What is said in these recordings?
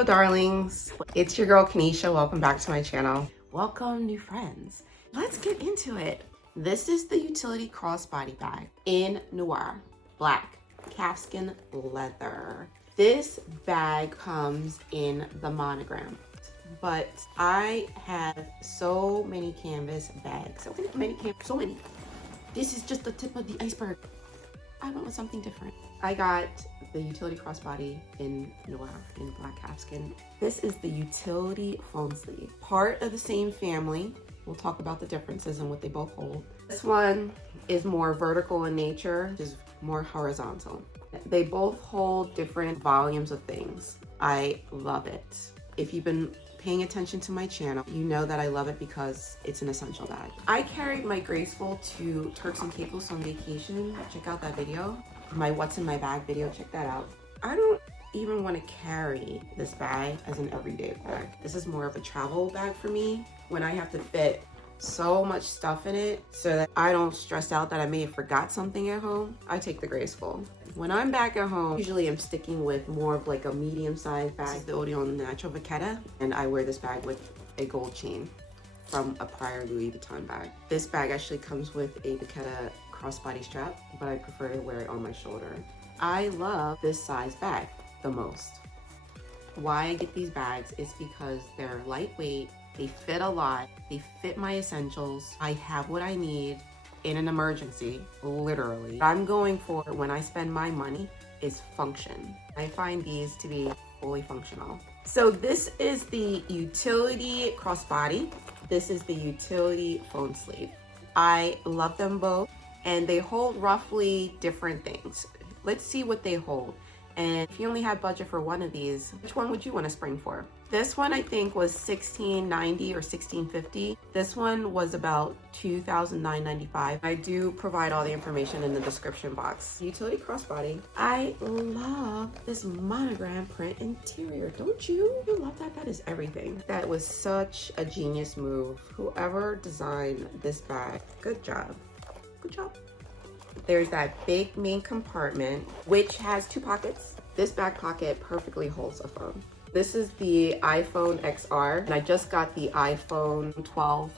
Hello darlings, it's your girl Kanisha. Welcome back to my channel. Welcome new friends. Let's get into it. This is the utility crossbody bag in noir, black, calfskin leather. This bag comes in the monogram, but I have so many canvas bags. So many. This is just the tip of the iceberg. I went with something different. I got the utility crossbody in noir, in black calfskin. This is the utility phone sleeve. Part of the same family. We'll talk about the differences and what they both hold. This one is more vertical in nature, is more horizontal. They both hold different volumes of things. I love it. If you've been paying attention to my channel, you know that I love it because it's an essential bag. I carried my Graceful to Turks and Caicos on vacation. Check out that video. My what's in my bag video, check that out. I don't even want to carry this bag as an everyday bag. This is more of a travel bag for me when I have to fit so much stuff in it so that I don't stress out that I may have forgot something at home. I take the Graceful. When I'm back at home, usually I'm sticking with more of like a medium-sized bag. This is the Odeon Natural Vachetta, and I wear this bag with a gold chain from a prior Louis Vuitton bag. This bag actually comes with a Vachetta crossbody strap, but I prefer to wear it on my shoulder. I love this size bag the most. Why I get these bags is because they're lightweight, they fit a lot, they fit my essentials, I have what I need in an emergency, literally. What I'm going for when I spend my money is function. I find these to be fully functional. So this is the utility crossbody. This is the utility phone sleeve. I love them both, and they hold roughly different things. Let's see what they hold. And if you only had budget for one of these, which one would you want to spring for? This one I think was $16.90 or $16.50. This one was about $2,995. I do provide all the information in the description box. Utility crossbody. I love this monogram print interior. Don't you? You love that? That is everything. That was such a genius move. Whoever designed this bag, good job. Good job. There's that big main compartment, which has two pockets. This back pocket perfectly holds a phone. This is the iPhone XR, and I just got the iPhone 12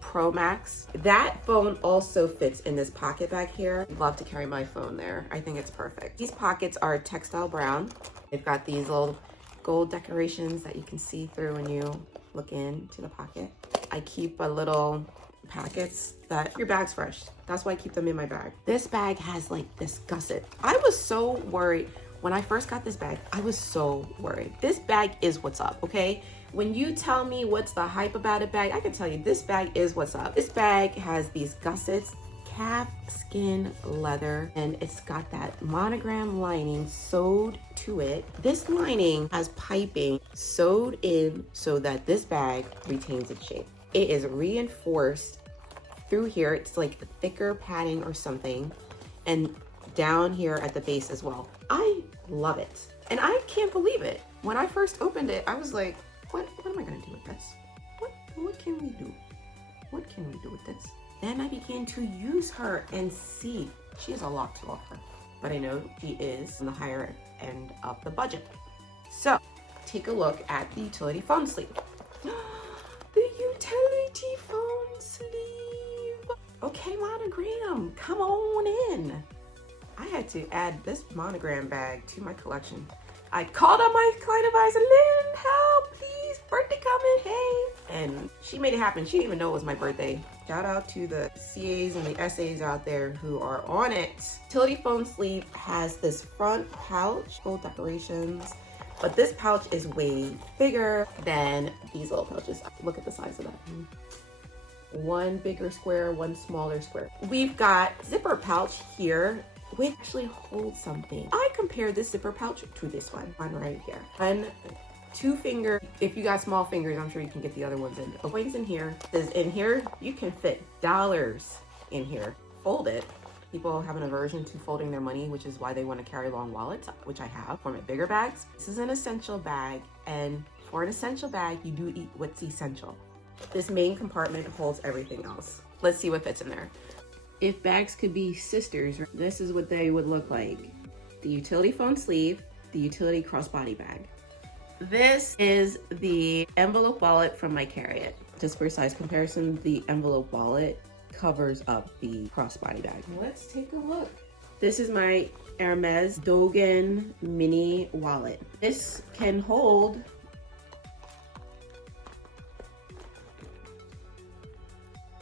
Pro Max. That phone also fits in this pocket back here. I'd love to carry my phone there. I think it's perfect. These pockets are textile brown. They've got these little gold decorations that you can see through when you look into the pocket. I keep a little packets that your bag's fresh. That's why I keep them in my bag. This bag has like this gusset. I was so worried when I first got this bag. I was so worried. This bag is what's up, okay? When you tell me what's the hype about a bag, I can tell you this bag is what's up. This bag has these gussets, calf skin leather, and it's got that monogram lining sewed to it. This lining has piping sewed in so that this bag retains its shape. It is reinforced through here. It's like a thicker padding or something, and down here at the base as well. I love it, and I can't believe it. When I first opened it, I was like, what am I gonna do with this? What can we do? What can we do with this? Then I began to use her and see she has a lot to offer, but I know she is on the higher end of the budget. So take a look at the utility phone sleeve. The utility phone sleeve. Okay, monogram, come on in. I had to add this monogram bag to my collection. I called on my client advisor, Lynn, help, please, birthday coming, hey. And she made it happen. She didn't even know it was my birthday. Shout out to the CAs and the SAs out there who are on it. Utility phone sleeve has this front pouch, gold decorations, but this pouch is way bigger than these little pouches. Look at the size of that. One bigger square, one smaller square. We've got zipper pouch here, which actually holds something. I compared this zipper pouch to this one right here. And two finger, if you got small fingers, I'm sure you can get the other ones in. The wings in here, in here, you can fit dollars in here. Fold it. People have an aversion to folding their money, which is why they want to carry long wallets, which I have for my bigger bags. This is an essential bag, and for an essential bag, you do eat what's essential. This main compartment holds everything else. Let's see what fits in there. If bags could be sisters, this is what they would look like. The utility phone sleeve, the utility crossbody bag. This is the envelope wallet from my Carry It. Just for size comparison, the envelope wallet covers up the crossbody bag. Let's take a look. This is my Hermes Dogen mini wallet. This can hold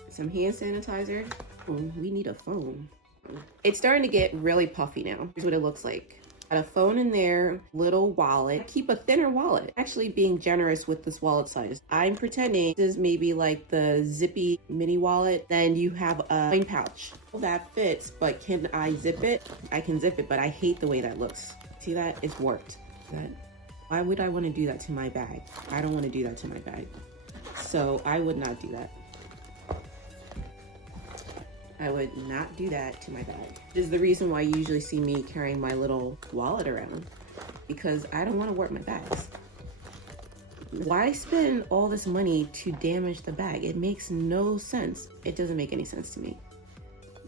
some hand sanitizer. Oh, we need a phone. It's starting to get really puffy now. Here's what it looks like. Got a phone in there, little wallet. Keep a thinner wallet. Actually being generous with this wallet size. I'm pretending this is maybe like the zippy mini wallet. Then you have a coin pouch. That fits, but can I zip it? I can zip it, but I hate the way that looks. See that? It's warped. Why would I want to do that to my bag? I don't want to do that to my bag. So I would not do that. I would not do that to my bag. This is the reason why you usually see me carrying my little wallet around, because I don't want to warp my bags. Why spend all this money to damage the bag? It makes no sense. It doesn't make any sense to me.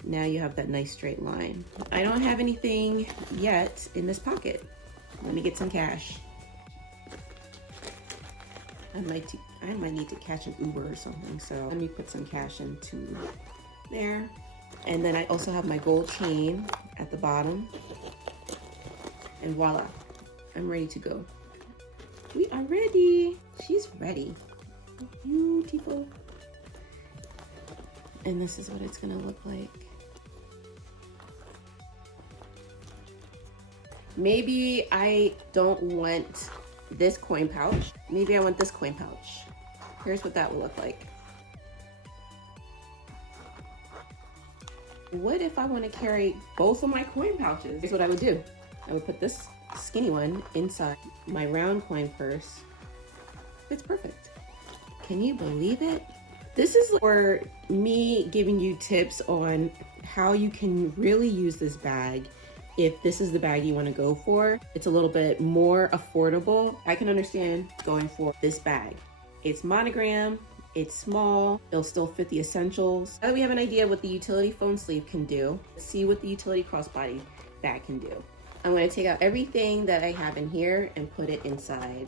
Now you have that nice straight line. I don't have anything yet in this pocket. Let me get some cash. I might need to catch an Uber or something, so let me put some cash into there. And then I also have my gold chain at the bottom. And voila, I'm ready to go. We are ready. She's ready. Beautiful. And this is what it's gonna look like. Maybe I don't want this coin pouch. Maybe I want this coin pouch. Here's what that will look like. What if I want to carry both of my coin pouches? Here's what I would do. I would put this skinny one inside my round coin purse. It's perfect. Can you believe it? This is for me giving you tips on how you can really use this bag. If this is the bag you want to go for, it's a little bit more affordable. I can understand going for this bag. It's monogram. It's small, it'll still fit the essentials. Now that we have an idea of what the utility phone sleeve can do, let's see what the utility crossbody bag can do. I'm gonna take out everything that I have in here and put it inside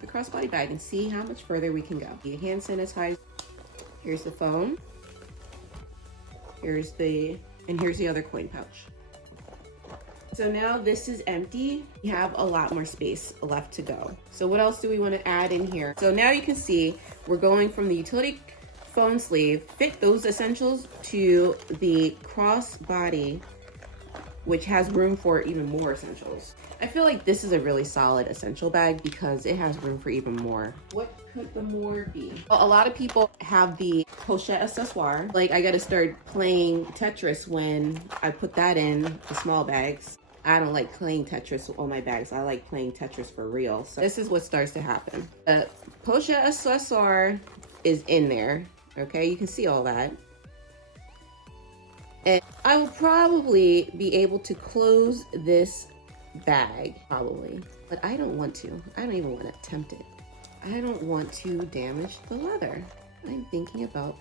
the crossbody bag and see how much further we can go. The hand sanitizer, here's the phone, here's the other coin pouch. So now this is empty. We have a lot more space left to go. So what else do we want to add in here? So now you can see we're going from the utility phone sleeve, fit those essentials, to the crossbody, which has room for even more essentials. I feel like this is a really solid essential bag because it has room for even more. What could the more be? Well, a lot of people have the pochette accessoire. Like, I gotta start playing Tetris when I put that in the small bags. I don't like playing Tetris on my bags. I like playing Tetris for real. So this is what starts to happen. The pochette accessoire is in there. Okay, you can see all that. And I will probably be able to close this bag, probably. But I don't want to. I don't even want to attempt it. I don't want to damage the leather. I'm thinking about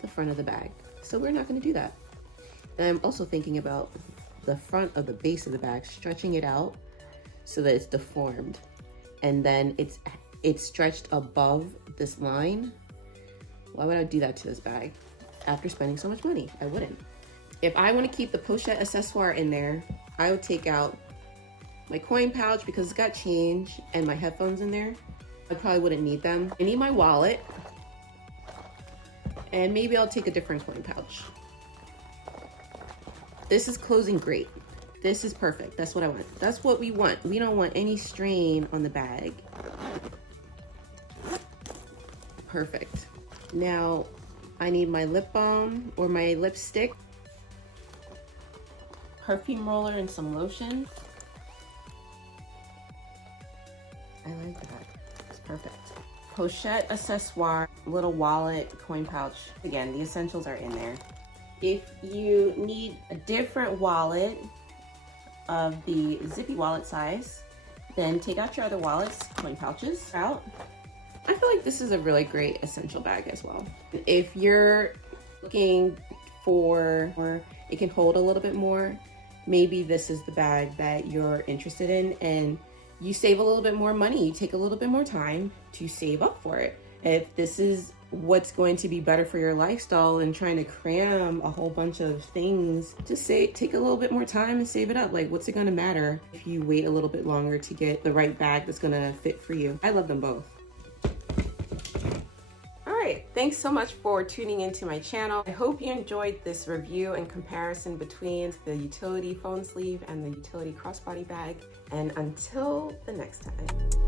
the front of the bag. So we're not going to do that. And I'm also thinking about the front of the base of the bag, stretching it out so that it's deformed. And then it's stretched above this line. Why would I do that to this bag? After spending so much money, I wouldn't. If I want to keep the pochette accessoire in there, I would take out my coin pouch because it's got change and my headphones in there. I probably wouldn't need them. I need my wallet, and maybe I'll take a different coin pouch. This is closing great. This is perfect. That's what I want. That's what we want. We don't want any strain on the bag. Perfect. Now I need my lip balm or my lipstick, perfume roller, and some lotion. I like that. It's perfect. Pochette accessoire, little wallet, coin pouch. Again, the essentials are in there. If you need a different wallet of the zippy wallet size, then take out your other wallets, coin pouches out. I feel like this is a really great essential bag as well. If you're looking for, or it can hold a little bit more, maybe this is the bag that you're interested in, and you save a little bit more money. You take a little bit more time to save up for it. If this is what's going to be better for your lifestyle and trying to cram a whole bunch of things, just take a little bit more time and save it up. Like, what's it gonna matter if you wait a little bit longer to get the right bag that's gonna fit for you? I love them both. Thanks so much for tuning into my channel. I hope you enjoyed this review and comparison between the utility phone sleeve and the utility crossbody bag. And until the next time.